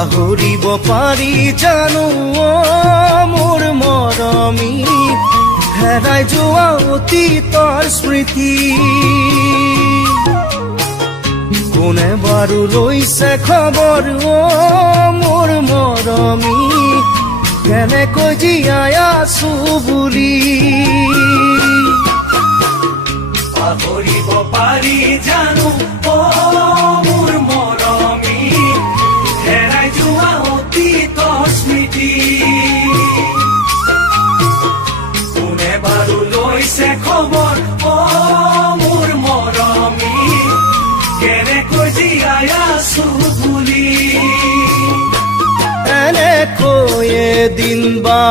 পাহৰিব পাৰি জানো মোৰ মৰমী হেৰাই যোৱা অতীতৰ স্মৃতি কোনে বাৰু লৈছে খবৰ মোৰ মৰমী কেনেকৈ জীয়াই আছো বুলি পাহৰিব পাৰি জানো মোৰ মৰমী হেৰাই যোৱা অতীতৰ স্মৃতি কোনে বাৰু লৈছে খবৰ মোৰ মৰমী কেনেকৈ জীয়াই আছো বুলি এনেকৈ এদিন বা